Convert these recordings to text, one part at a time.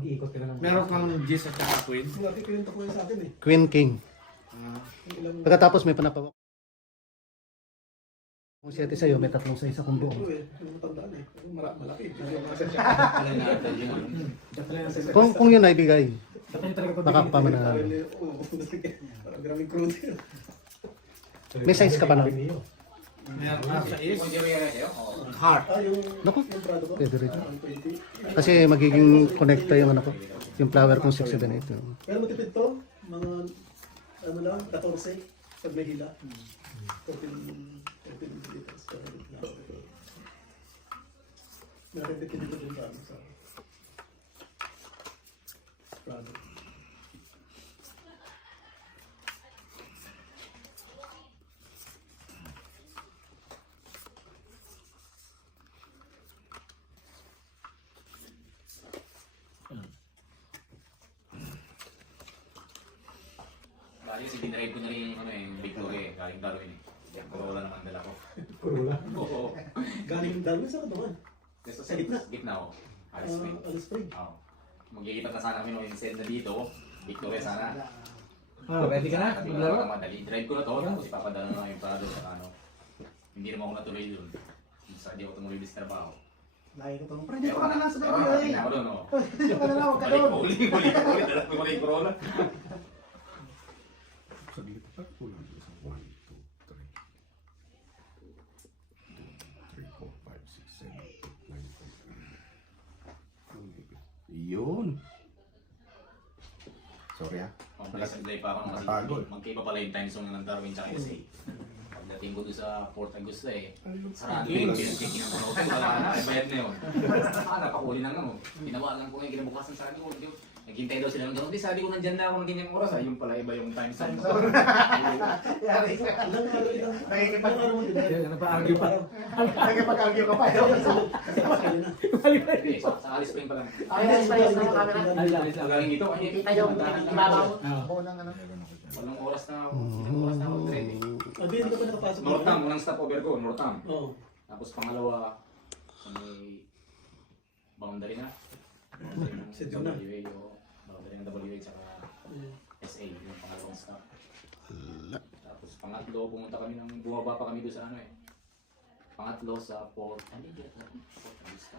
Mag-iikot ka na lang. Meron kang G's at saka Queen. Lagi ko yung tapuin sa akin eh. Queen King. Ilang Pagkatapos may panapawak. Kung siyete sa'yo, may tatlong sa isa kung buo. eh. Yung matandaan eh. Yung malaki. Yung mga sasya. Alin natin yun. Kung yun ay bigay, Dapat talaga pag baka pa man na. Parang graming crude. May size ka pa na. Meron ka sa is. Heart. Yung Naku, prado ko. pwede rin. 20. Kasi magiging connecta yung ano ko. Yung flower kong 6, 7, 8. Pero matipid to. Mga ano lang, 14. Pag may hila. 14 liters. Narinig ko din sa ano sa prado. Bali kasi dinrive ko na rin yung ano yung Victoria eh, galing Darwin eh. Yung Corolla naman dala ko. Corolla. Oo. Galing Darwin sa naman. Kasi Sa gitna? Gitna ako. Alice Spring. Alice Spring. Oo. Magkikita na sana kami no, instead na dito, Victoria sana. Ready ka na? Maglaro? Madali. Drive ko na to, tapos ipapadala na yung Prado sa ano. Hindi naman ako natuloy yun. Hindi ako tumuloy sa trabaho. Lagi ko itong, hindi ko ka na lang sa bahay. Hindi ako doon, oh. Hindi ko na lang, huwag ka Balik doon. ko, uli. Dala ko yung Corolla. Saglit pa, kulang isang 1, 2, 3, 4, 5, 6, 7, 8, 9, 10. Yun. Sorry ah. Mag-play pa ako Nakapagod. kasi magkaiba pala yung time zone ng Darwin tsaka USA. Pagdating ko doon sa Port Augusta eh, sarado yun, pinag-check ng mga hotel, wala na, bayad na yun. Napakuli na nga mo. Tinawagan ko ngayon, kinabukasan sabi ko, naghintay daw sila ng gano'n. Di sabi ko nandyan na ako ng ganyang oras, yung pala iba yung time zone. Yari ka. Ilang araw, ilang araw mo din. Nagpa-argue pa. Nakikipag-argue ka pa. Hindi, sa Alice Spring pa lang. Magaling dito, ay walang oras na ako ready. Hindi ka pa nakapasok. Northam, unang stopover ko, Northam. Oo. Tapos pangalawa, sa may boundary na. Sedyo na. WA o boundary ng WA tsaka SA, yung pangalawang stop. Tapos pangatlo, pumunta kami bumaba pa kami doon sa ano eh. Pangatlo sa Port Augusta.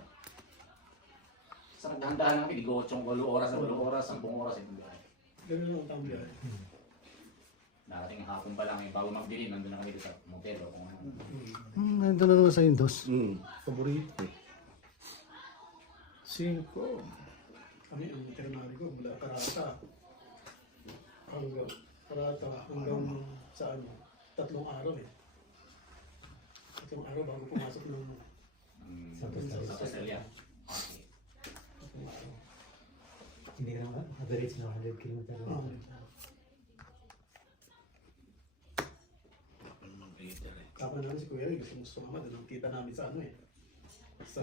Sa nagdahan-dahan kami, di ko 8 oras, 8 oras, 10 oras, eh. Ganun lang ang tambay. Darating hapon pa lang eh, bago magdilim, nandun na kami doon sa motel o kung ano. Nandun na naman sa yung dos. Paborito. 5. Kami, ang veterinary ko, mula Parata. Hanggang sa ano, 3 araw eh. 3 araw bago pumasok ng Sa Australia. Okay. 3 araw. Hindi ka naman average na 100 km. Tapos namin si Kuya Ray, gusto mo sumama doon. Ang kita namin sa ano eh. Sa,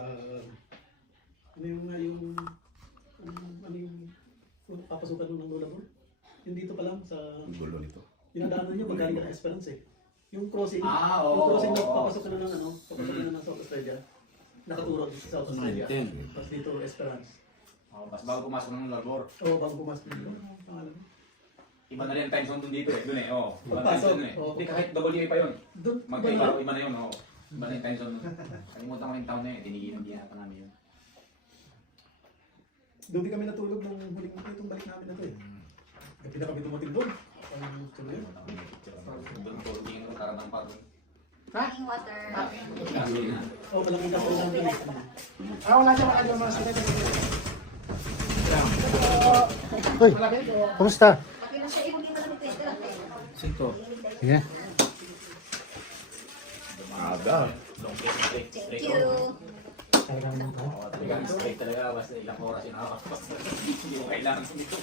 ano yung kung papasukan nung ng Lola Bull? Yung dito pa lang sa, Gulo nito. dinadaanan niyo pag galing ka ng Esperance eh. Yung crossing, Ah, oo, yung crossing na oo. papasok ka na ng ano, papasok ka na ng South Australia. Nakaturo dito sa South Australia. Tapos dito Esperance. Mas bago pumasok ng Labor. Oo, bago pumasok dito. Ano ang pangalan mo? Iba na rin ang time zone dun dito eh. Dun eh, oo. Iba na time Pasok. zone dun eh. Oo. Hindi kahit WA pa yun. Doon, Magkaiba, iba na yun, oo. Iba na yung time zone dun. Kalimutan ko na yung town na yun. Tinigilan din yata namin yun. doon din kami natulog nung huling itong balik namin na to eh. Gabi na kami dumating doon. Ang tuloy yun. Kalimutan ko na yung picture. Doon ko, tingin ko karamang pa dun. Running water. Gasolina. Oo, malaking kaso lang doon. Wala siya makagawa mga sakit. Uy, kumusta? Pati na siya, ibig dito lang pwede lang. 5. Sige. Aga. Thank you. Talagang nito. Oo, talagang straight talaga. Basta ilang oras yung nakakapos. Hindi mo kailangan dito.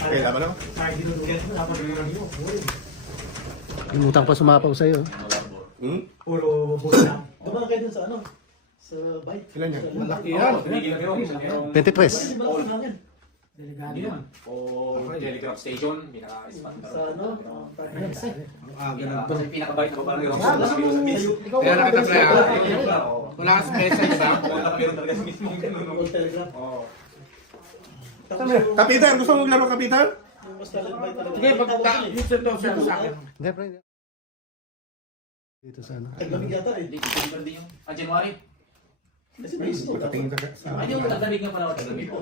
Okay, laban na. Kahit dinudugyan mo, dapat review. Lumutang pa sumapaw sa'yo. Labor. Puro buhay lang. Dumaan kayo dun sa ano? Sa bike. Ilan yan? Sa- Malaki Oo, yan. tinigilan ko yun. 23. Malaking balak namin. Delikado Hindi yan. naman. O telegraph station, pinaka-spot na. Sa ano? Kasi pinakabait na baba ng Ah, gusto mo, ikaw Kaya wala nakita din pre, sa wala ka sa mesa, di ba? Meron talaga sa mismo ganun. Old Telegraph. Oo. Kapitan, gusto mo maglaro kapitan? Mas talagmay talaga. Sige, pagka dito to sa akin. Hindi, pre. Dito sa ano. Taglamig yata eh. Hindi, December din yung. January. Kasi base to. Patingin ka. Hindi mo taglamig nga pala ako taglamig ko.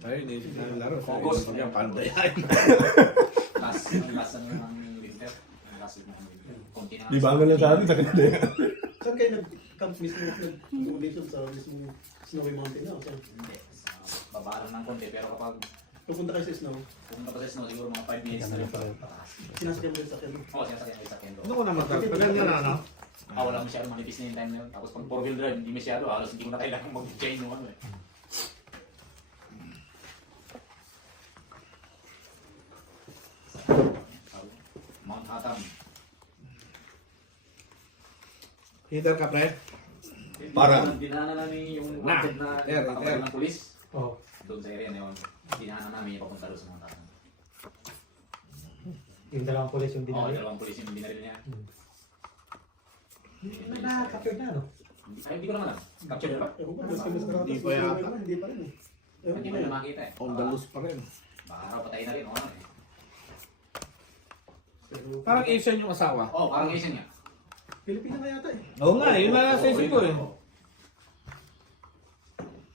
Ay, hindi siya laro. Focus. Yan, paano dayain? Last ng winter. Last week ng winter. Konti na. Di ba ang lang sa atin sa kanila? Saan kayo nag-camp mismo? Nag-accommodation sa mismo Snowy Mountain na? Saan? Hindi. Baba lang ng konti pero kapag Pupunta kayo sa snow. pumunta pa sa snow siguro mga 5 minutes na rin. Sinasakyan mo rin sa akin. Oo, sinasakyan ko sa kendo. Ano ko naman tayo? Tagal nga na, ano? Wala masyado manipis na yung time na yun. Tapos pag 4-wheel drive, hindi masyado. Halos hindi ko na kailangan mag-chain no ano eh. Mount Hatam. Hitter ka, pre? Para. Dinaanan namin yung wanted na kapatid ng pulis. Oh. Doon sa area na yun. Dinaanan namin yung papunta doon sa Mount Hatam. Yung dalawang pulis yung Oo, dinali. dalawang pulis yung binaril niya. Nakaka-capture na, no? Ay, hindi ko naman alam. Capture ba? Ewan ko, mas kamas karatas. Hindi pa yata. Hindi pa rin eh. Ewan Hindi ko mo na na eh. makita eh. On the loose pa rin. Baka raw patay na rin. O ano eh. Pero- Parang Asian yung asawa. Oo, parang Asian niya. Pilipino na yata eh. Oo nga, yun na sa isip ko eh.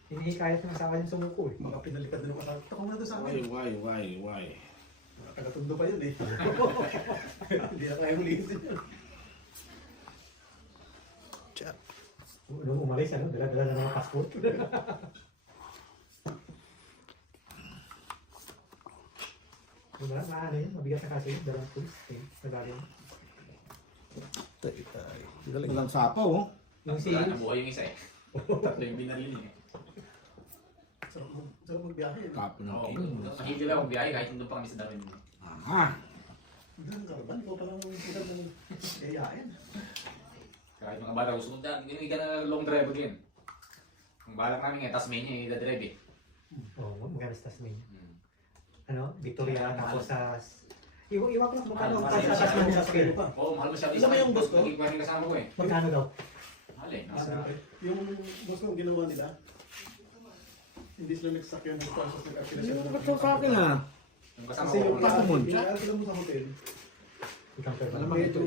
Hinihikayat ng asawa niya sumuko eh. Mga pinalipad na ng asawa. Tako nga doon sa Why, amin. why? Mga taga-tundo pa yun eh. Hindi na kaya ulitin yun. Nung umalis, ano, dala-dala na mga passport. Diba? Maano yun? Mabigat na kasi yun. Dalawang pulis. Eh, nagaling. Galing. Walang sapaw, oh. Yung si... Wala na buhay yung isa eh. Tatlo yung binaril niya eh. Sarap magbiyahe. eh. Kapo ng Oo, king. mahigil ako biyahe kahit hindi pa kami sa Darwin. Ah, Doon, Carban, ikaw palang magbiyahe ng kayayain. Kahit mga bata gusto ko, hindi ka na long driver din. Ang balak namin nga, Tasmania yung idadrive eh. Oh, maganda sa Tasmania. Ano? Victoria, tapos sa... Iwan ko lang magkano ang price sa Tasmania sa scale. Oo, mahal masyado. Alam mo yung boss ko? Naging parang kasama ko eh. Magkano daw? Mahal eh. Nasa... Yung boss ko, ang ginawa nila, hindi sila nagsakyan ng process nag-actually sila. ba't ka sa akin ah? Yung kasama Kasi ko, yung Pakumon. pinayaan sila mo sa hotel, Ikaw pa Alam mo, medyo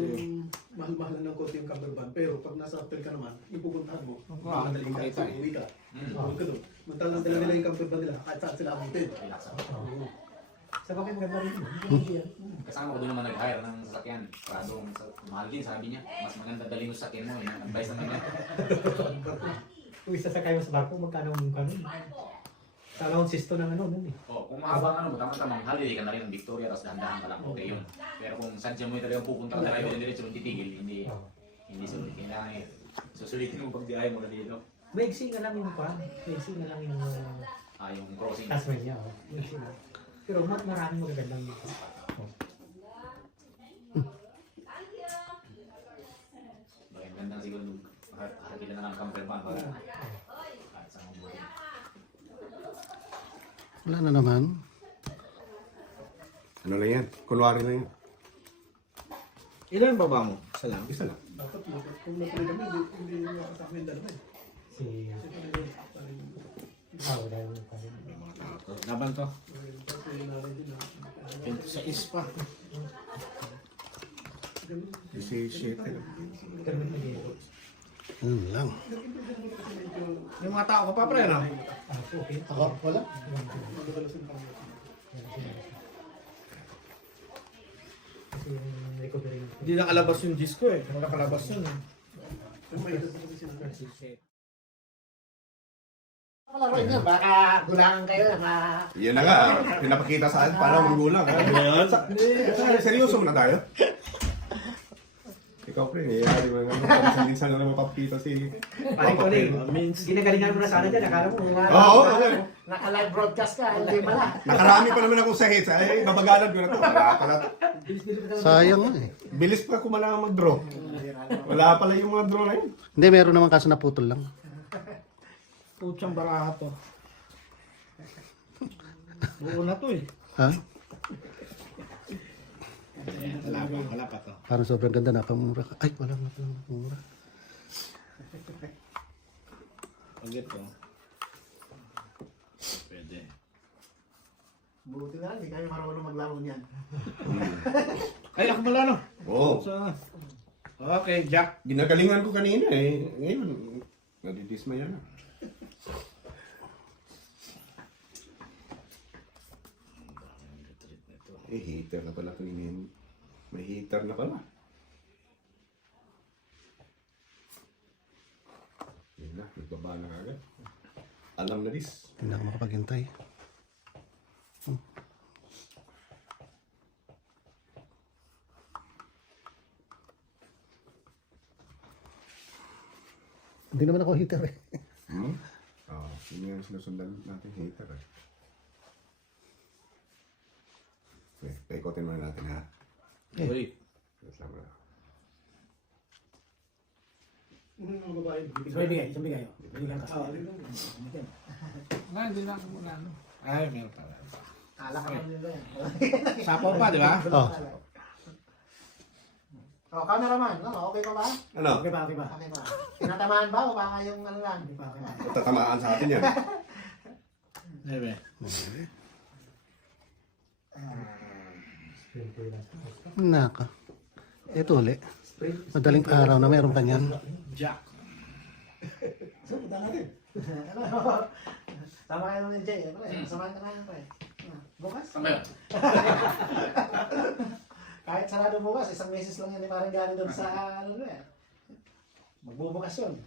mahal-mahal na ng konti yung camper van. Pero pag nasa hotel ka naman, yung pupuntahan mo, madaling ka, makita so eh. uwi ka. Mm. Huwag ka doon. Mantalang dala nila yung camper van nila, kahit saan sila abutin. relax ako. Oo. Sa bakit maganda rin yun? Kasama ko doon naman nag-hire ng sasakyan. Prado, mahal din sabi niya. Mas maganda dalhin mo sa sasakyan mo. Yung advice naman niya. Kung isasakay mo sa barko, magkano ang kanon? Sa allowance sisto ng ano, nun eh. Kung mahabang ano, tama-tamang holiday ka na rin ng Victoria, tapos dahan-dahan ka lang, okay yun. Pero kung sadya mo yung talagang pupunta ka talaga yung diretso, titigil, hindi sulit. Kailangan eh. Susulitin mo pagbiyahe mo na dito. Maigsi na lang yung pa. Maigsi na lang yung Yung crossing. Tasmania. Oh. Maigsi na. Pero maraming magagandang dito. Oh. Bakit ganda na siguro nung hakila na lang camper van para kahit saan mo buhay. Wala na naman. Ano lang yan? Kunwari lang yan. Ilan ba ba mo? Isa lang. Isa lang. Dapat kung natuloy kami, hindi nyo kasama yung dalawa eh. Si... Kasi parang wala yung parang... Laban to. kasi narin din na. 26 pa. Kasi shit. Termin na dito. Ano lang. Yung mga tao ko pa, pre, no? Ah, so okay. Ako? Wala? Magkakalas yung kami. Kasi yung recovery. Hindi nakalabas yung disco eh. Kung nakalabas yun eh. Pero may edad na kasi sila. Palaro niyo, baka gulangan kayo na Yan na nga. Pinapakita sa atin para magulang. Seryoso muna tayo. Ikaw pre, niyayari mo nga. Minsan lang mapapakita si... Paring ko ginagalingan mo na sana dyan. Akala mo, Oo. naka-live broadcast ka. Hindi pala. Nakarami pa naman ako sa hits. Ay, babagalan ko na to. Wala pala. Sayang nga eh. Bilis pa kumala mag-draw. Wala pala yung mga draw na yun. Hindi, meron naman kaso naputol lang. Putsang baraha to. Buo na to eh. Ha? Wala pa to. Parang sobrang ganda na pamura ka. Ay, wala nga pala pamura. Pag ito. Pwede. Buti na, hindi kayo marunong maglaro niyan. Ay, ako pala no. Oo. Okay, Jack. Ginagalingan ko kanina eh. Ngayon, nadidismaya na. Eh, heater na pala kanina. May heater na pala. Yun na, nagbaba na agad. Alam na dis. Hindi na ako makapaghintay. Hindi naman ako heater eh. Hmm? Oo, yun yung sinusundan natin heater eh. Okay, paikotin muna natin ha. Uy. Wait lang muna. Mga babae, Isang bigay. Bigyan ka. Hindi na ako muna. Ay, meron pala. Alak ka lang nila yan. Sapaw pa, di ba? Oh, Oh, cameraman, no? Okay pa ba? Ano? Okay pa. Okay pa. Tinatamaan ba o baka yung ano lang? Hindi pa. Tatamaan sa atin yan. Ebe. naka. Ito ulit. Madaling araw na meron pa niyan. Jack. So, punta natin. Tama kayo ni Jay. Samahan ka na pre. Bukas? Saan ba yun? Kahit sarado bukas, isang meses lang yan ni parang gano'n doon sa ano na yan. Magbubukas yun.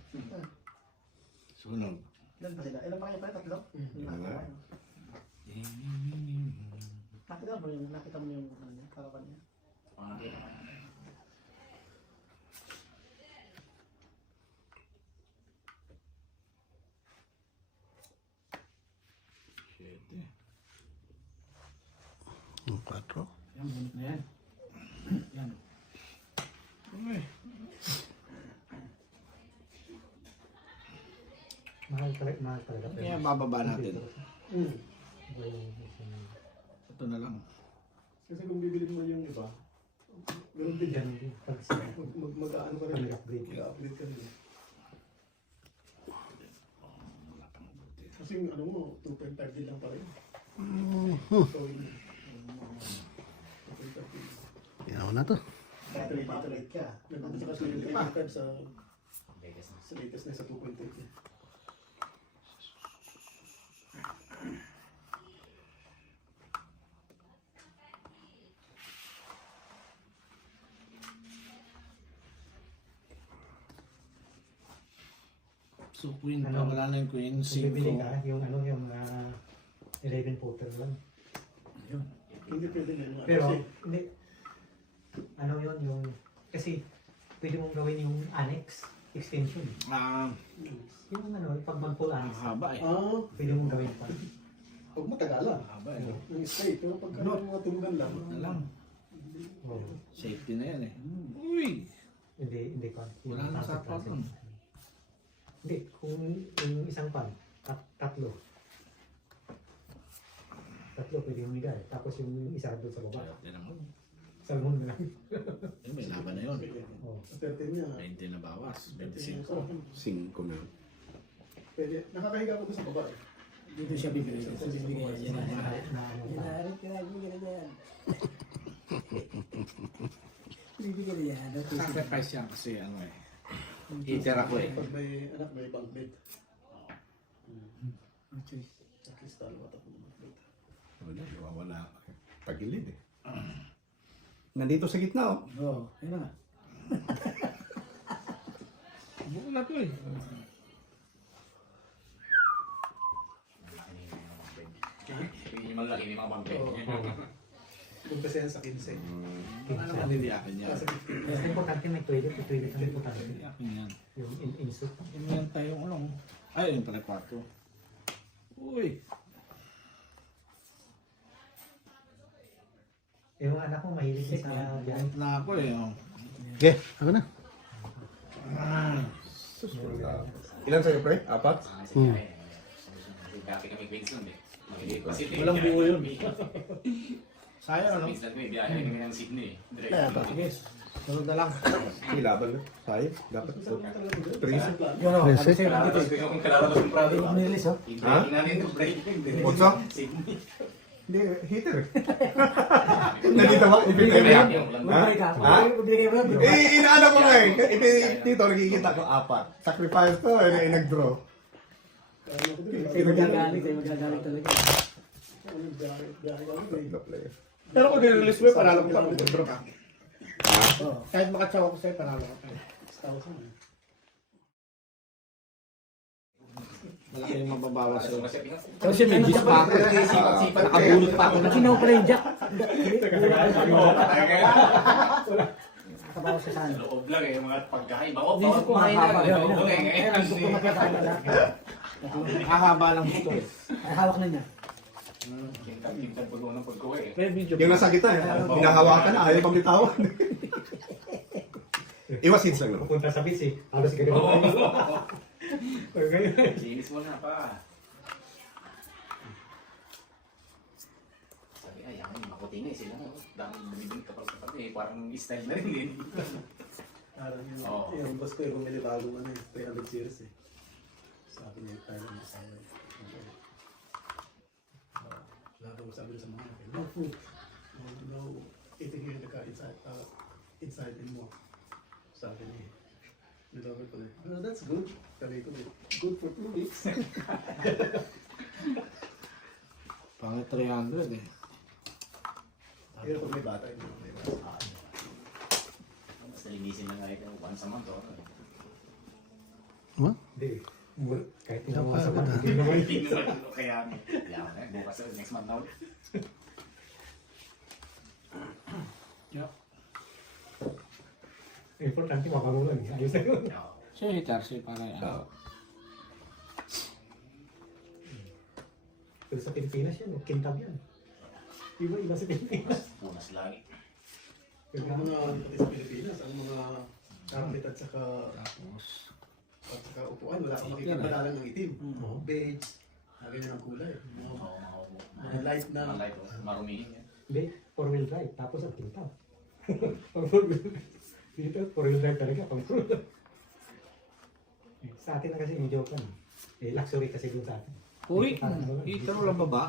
Sunog. Ilan pa sila? Ilan pa kayo pa? Tatlo? Nakita mo yung karapan niya. Pangalan naman. Siyete. Yung 4. Yan, bunot na yan. Yan. Uy. Mahal talaga. Kaya bababa natin. Hmm. Ito na lang. Kasi kung bibili mo yung iba, ganun din yan. Ganun din. Pag sila. Mag-ano ka rin. Mag-upgrade. Mag-upgrade ka rin. Kasi yung ano mo, 2.5 din lang pa rin. So, yun. 2.5 din. Ginawa na to. Kaya upgrade ka. Nandun kasi yung 3.5 sa Latest na. latest na sa 2.5. So, queen Ano? pa. Wala na yung queen. Kung bibili Cinco. ka, yung ano, yung 11 footer lang. Hindi pwede na yun. Pero, Kasi, hindi. Ano yun, yung, kasi pwede mong gawin yung annex extension. Ah, Yung ano, pag mag-full annex, haba eh. pwede mong gawin pa. huwag matagalan. Haba eh. Yung stay. Pero pagka yung mga tulugan lang, Na lang. Oh, Safety na yan eh. Uy! hindi pa. Yung Wala nang transit sapat transit. nun. Hindi, kung yung isang pan, tatlo. Tatlo pwede yung migay. Tapos yung isa doon sa baba. Yan naman. Salmon na lang. Yung may laban na yun. Oh. sa 13 niya, 20 na bawas. 25. 5 na. pwede. Nakakahiga ko doon sa baba eh. Dito siya bibigay. So, bibigay yan na ano pa. Sacrifice yan kasi ano eh. Heater ako eh. Pag may anak, may bunk bed. Sa kristal, wata ko ng bunk bed. Wala, nawawala. Tagilid eh. Nandito sa gitna oh. Oo, yun na. Buo na to eh. Yung malaki ni mga bangke. Kung kasi yan sa 15. Ano naman hindi akin yan. Sa 15. Mas importante may toilet. Yung toilet ang importante. Hindi akin yan. Yung insert. Yung yan tayong ano. Ay, yung pala kwarto. Uy! Yung anak mo mahilig din sa yan. Ganit na ako eh. Oh. Okay, ako na. Ilan sa'yo pre? 4? Dati kami Queensland eh. Maliit pa Sydney. Walang buo yun. Sayang, ano? Minsan may biyahe kami ng Sydney. Direct. Kaya ba? Sige, sunod na lang. Hindi laban na. Sayang. Dapat. Trees. Yun o, Reset. Tapos ko yung kalaban ng Prado. Nilis, oh. Ha? Hindi natin yung break. What's up? Sydney. Hindi, heater. Nandito ba? Ibigay mo yan? Ha? Inaano ko nga eh. Dito nakikita ko 4. Sacrifice ko, nag-draw. Sa'yo magagalit talaga. Tatlo player. Pero kung nirelease mo, panalo ko pa kung mag-draw ka. Kahit makatsawa ko sa'yo, panalo ko pa. Malaki yung mababawas yun. Kasi may gis pa ako. Nakabulot pa ako. Sinaw pala yung jack. Nakabawas sa sana. Loob lang eh, mga pagkain. Bako, Inisip ko ngayon na. Kaya gusto ko makita na lahat. Hahaba lang gusto eh. Ay, hawak na niya. Kintan po ng pagkuha eh. Pero video Yung nasa kita, hinahawakan na, ayaw pang bitawan. Iwas hits lang. Pupunta sa beach eh. Halos gano'n. Sinis mo na pa. Sabi ay, yan, makutingay sila. Daming bumibig kapag sa pati. Parang style na rin din. Parang yung, Oo. yung boss ko yung bumili bagong 300 series eh. Sabi niya, tayo na sa lahat ko sabi sa mga akin, no food, no eating here in the car inside anymore. Sabi niya, nilawag ko na, oh, that's good. Sabi ko, good for 2 weeks. Pangit 300 eh. Pero pag may bata, hindi may bata. Basta linisin lang kahit once a month. Ano? Hindi. Kahit hindi mo sa mga hindi naman. Kaya, bukas next month na ulit. Importante makamulan. Ayos na yun. Siya hitar, siya para yan. Pero sa Pilipinas yan, kintab yan. Iba sa Pilipinas. Punas lagi. Yung mga pati sa Pilipinas, ang mga carpet at saka upuan, wala kang makikita lang ng itim. Beige, ganyan ang kulay. Mga light na. Mga light, marumihin yan. Hindi, 4-wheel drive. Tapos ang kintab. Pag 4-wheel drive. Dito, 4-wheel drive talaga. Pag 4-wheel drive. Sa atin na kasi medyo kan. Luxury kasi doon sa atin. Uy, hitar wala ba ba?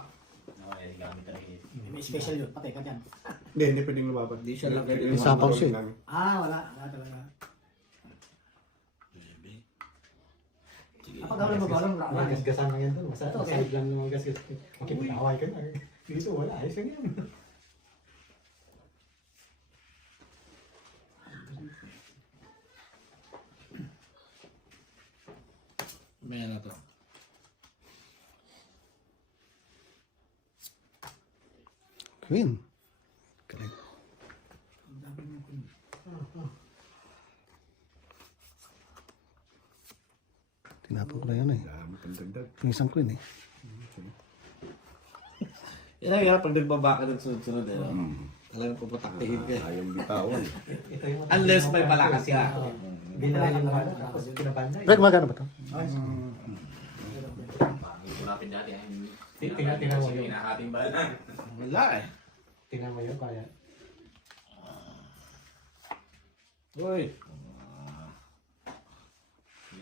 Okay, gamit na rin. May special yun. Patay ka dyan. Hindi pwedeng lumaban. Hindi siya lang. May sapaw siya. Wala. Wala talaga. Kapag gawin mo ba? Mga gasgasan lang yan doon. Okay. Masahig lang ng mga gasgas. Makipag-away ka na. Dito wala. Ayos lang yan. May ano to. Queen. Galing. Tinapon ko na yun eh. Dagdag. Yung isang queen eh. Yan ang hirap pag nagbaba ka ng sunod-sunod eh. Talagang puputaktihin ka. Ayaw bitawan. Ito yung Unless may malakas ka. Binala yung mga tapos pinabanday. Greg, magkano ba ito? Ito natin dati. Tingnan mo yun. Hinahating bala. Wala eh. Tingnan mo yun. Kaya Uy.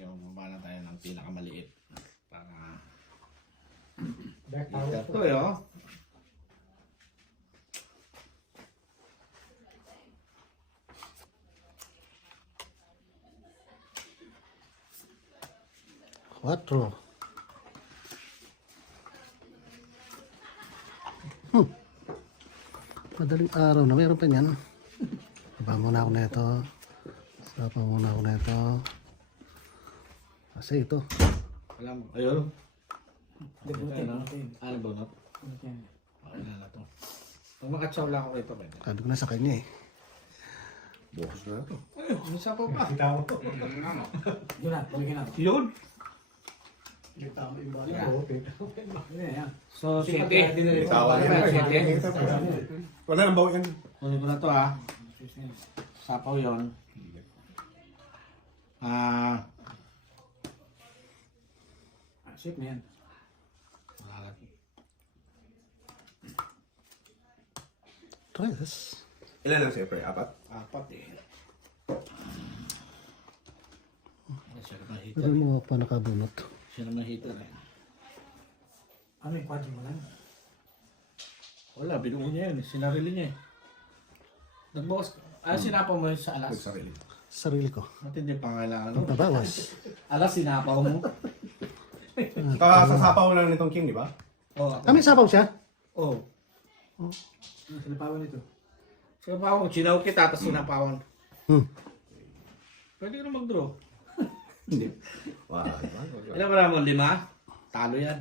Yung baba na tayo ng pinakamaliit. Para... back power Ito eh oh. Quattro. Madaling araw na, meron pa niyan. Sapa muna ako na ito. Sapa muna ako na ito. Kasi ito. Alam mo. Ayun. Butin. Ano ba na? Okay na to. Pag makatsaw lang ako ito. Pwede. Sabi ko na sa kanya eh. Bukas na ito. Ayun, may sapaw pa. kita mo. Yun na. Balikin natin. Yun. Yung tama yung bala. Oo, kita. Yun na yan. So, city. Bitawan yan. Wala nang bawi yan. Kunin ko na to ha. Sapaw yun. Sweet na yan. Tres. Ilan lang siyempre? Apat? Apat eh. Siya naman heater. Pero mo pa nakabunot. Siya naman heater eh. Ano yung kwadyo mo lang? Wala, binuo niya yun. Sinarili niya eh. Nagbawas. Sinapaw mo yun sa alas. Nagsarili. Sarili ko. Matindi pangailangan. Babawas. Alas, sinapaw mo. Sasapaw lang nitong king, di ba? Oo. Kami sabaw siya. Oo. Sinapawan ito. Sinapawan mo. Chinaw kita, tapos sinapawan. Pwede ka na mag-draw. Hindi. Wow, diba? Ilan ba naman? 5? Talo yan.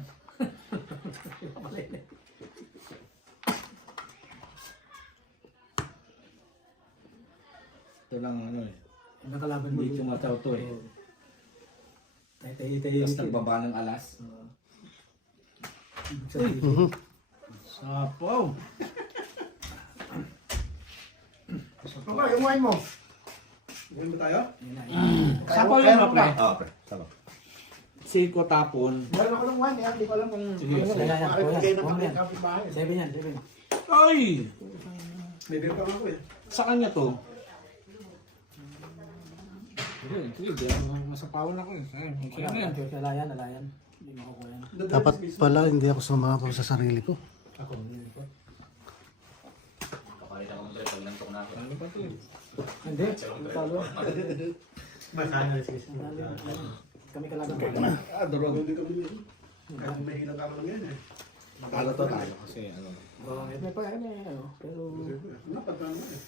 Ito lang ano eh. Nakalaban mo. Hindi tumataw to eh. Tayo. Tapos nagbaba ng alas. Sapaw. Papa, yung wine mo. Ngayon ba tayo? Sapaw yun mo, pre. Ah, pre. Tama. Siko tapon. Meron ako ng wine eh. Hindi ko alam kung... Sige, ano, yan. bakit kayo na One yan. kapitbahay. 7 yan, 7. Ay! May beer pa ako eh. Sa kanya to. Hindi, masapawan ako eh. Kaya na yan. Alayan. Hindi makukuha yan. Dapat pala hindi ako sumapaw sa sarili ko. Ako, hindi ko. Papalit ako ng pre, pag lantok na ako. Ano ba to eh? Hindi, talo. Masana na sige. Kami kalaban. Durog. Hindi kami yun. Kahit may hilang kamo lang yan eh. Talo to tayo kasi ano. May pa ano, pero Napagkano eh.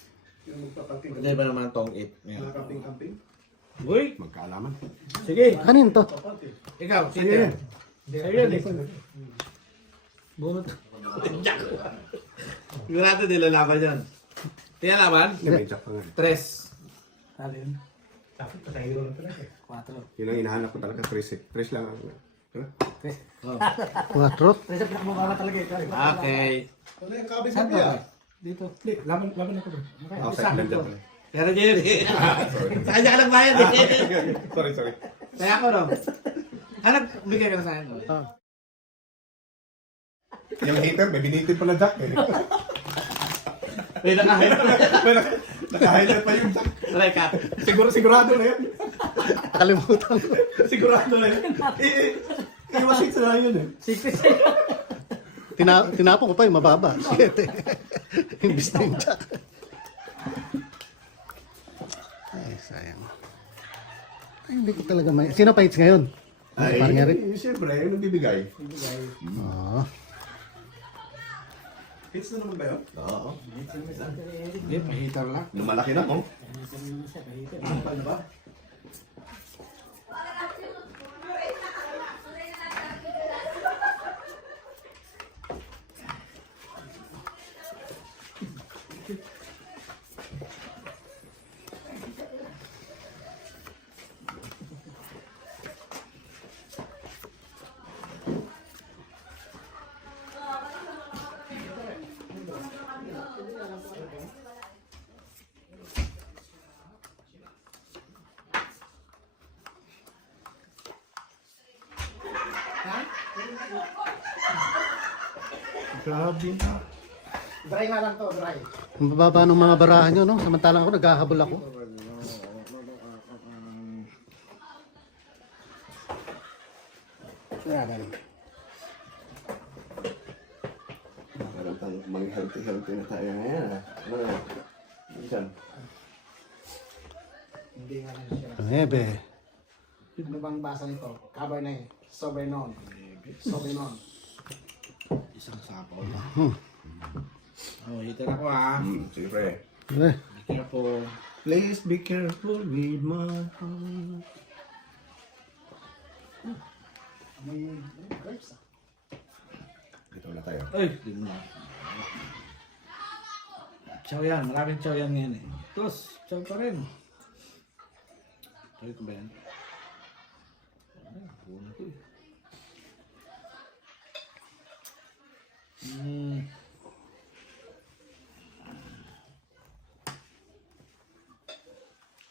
Yung magpapating. Hindi ba naman tong it? Mga camping-camping. Uy! Magkaalaman. Sige! Kanin to? Papat eh. Ikaw, sige. Sa'yo yan eh. bunot. Sigurado nilalaban yan. Tingnan laban? Hindi, may jack pa nga. 3. Talo yun. Tapos patahiro lang talaga eh. 4. Yun ang hinahanap ko talaga, 3 eh. 3 lang. Diba? Oh. 4. Kasi pinakamababa talaga ito. Okay. Ano yung kabis Saan mo ba? yan? Dito. Hindi, laban ako doon. Outside lang dyan. Pero Jerry. Sa kanya ka nagbayad eh. Sorry. Kaya ako no. Ano, bigay ka na sa akin. Yung hater, may binitid pa na jack eh. May nakahit. Naka-highlight pa yung jack. Teka. Sigurado na yan. Nakalimutan ko. Sigurado na yan. Iwas 6 na yun eh. Tinapon ko pa yung mababa. 7. Imbis na yung jack. Ay, sayang. Ay, hindi ko talaga may... Sino pa hits ngayon? Parang nga rin. Siyempre, yung nagbibigay. Oo. Hits na naman ba yun? Oo. Hindi, pahitar lang. Lumalaki na oh. Paano ba? Grabe na. Dry nga lang to, dry. Ang bababa ng mga barahan nyo, no? Samantalang ako, naghahabol ako. Parang tang mag-healthy na tayo ngayon ah. Ano? Minsan. Hindi nga lang siya. 9. Ano bang basa nito? Cabernet Sauvignon. Sauvignon. Isang sapaw lang. Oh, hitar ako ha. Sige pre. Eh, Hitar ako. Please be careful with my heart. May grapes ah. Dito na tayo. Ay, di mo na. Chow yan. Maraming chow yan ngayon eh. Tos, chow pa rin. Tuloy ko ba yan? Ay, buo na ko eh.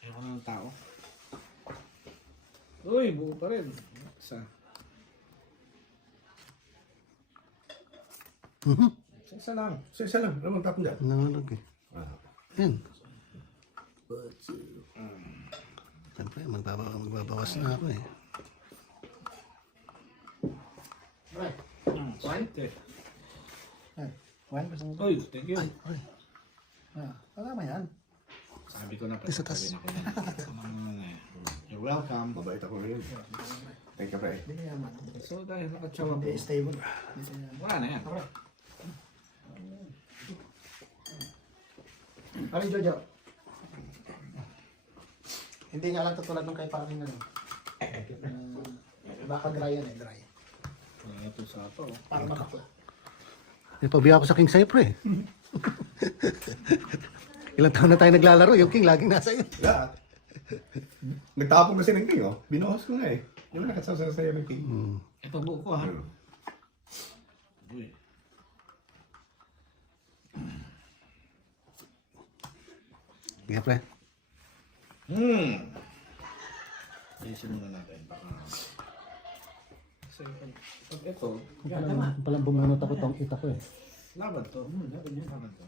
Ayaw ko na ng tao. Uy, buo pa rin. Isa. Isa lang. Isa lang. Ano ang tapon dyan? Nangulog eh. Ah. Yan. Siyempre, magbabawas na ako eh. Uy, thank you. Tama yan. Sabi ko na pa. Isa tas. You're welcome. Mabait ako rin. Thank you, pre. So dahil nakatsawa ko. Stable. Wala na yan. Ano yung Jojo? Hindi nga lang tutulad nung kay parang ano. Baka dry yan eh, dry. Wala ito sa ato. Para makapula. Pabiya ako sa King Cypre eh. Ilang taon na tayo naglalaro, yung King laging nasa iyo. Yeah. Nagtapon kasi ng king, oh. Binuhos ko nga eh. Yung nakasawsa sa'yo ng king. Ito buo ko ha. Uy. Sige pre. Ayusin muna natin. Baka... Kasi pag ito, Palang bumunot ako tong kita ko eh. laban to. Laban yan. Laban to.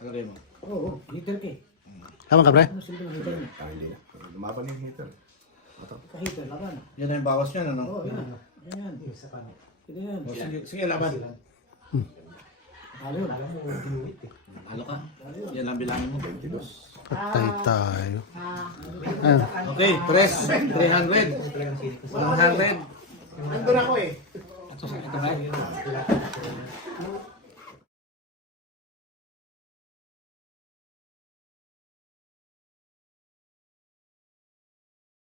Alagay mo. Oo, heater ka eh. Tama ka pre? Ano silbi ng heater niya? Ah, hindi na. Lumaban yung heater. Ka-heater, laban. Yan na yung bawas niya, ano? Oo, yan. Yan. Yung sa kanya. Ito yan. O, sige, sige, laban. Halo yun. Alam mo, binuwit eh. Halo ka. Yan ang bilangin mo. Patay tayo. Okay, press. 300. Talagang sinig ko sa 100. Nandun ako eh. Ito nga.